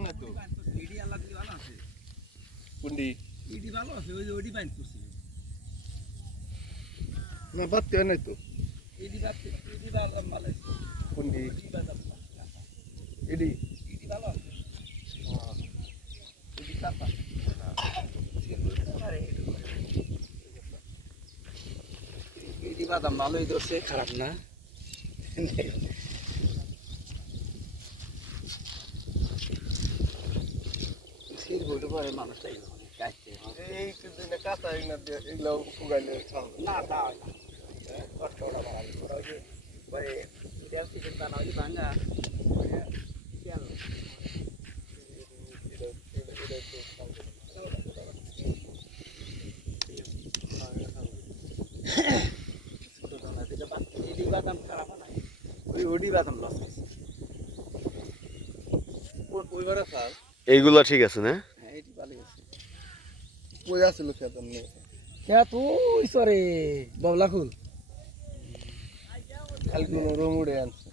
না তো কোনটি না বাড়তে হয় নাই তো কোনটি এডি বাদাম ভালোই ধরছে, খারাপ না। মানুষ এই দিনে কাঁচা এগুলো শুকাইলে না তা হয় না, কষ্ট ওরা বাড়াবে ওরা ওই যে পরে তেল চিকেন দানা ওই যে ভাঙা তেল ছোট দানা দিলে এডি বাদাম খারাপ হয় ওই ওডি বাদাম লস হয়েছে। ওইবারে খাল এইগুলা ঠিক আছে না? হ্যাঁ এডি ভালো গেছে। কই আছিল খেত নিয়ে খেয়া তুই সরে বাবলা খুল কালকে রং উড়ে আনছে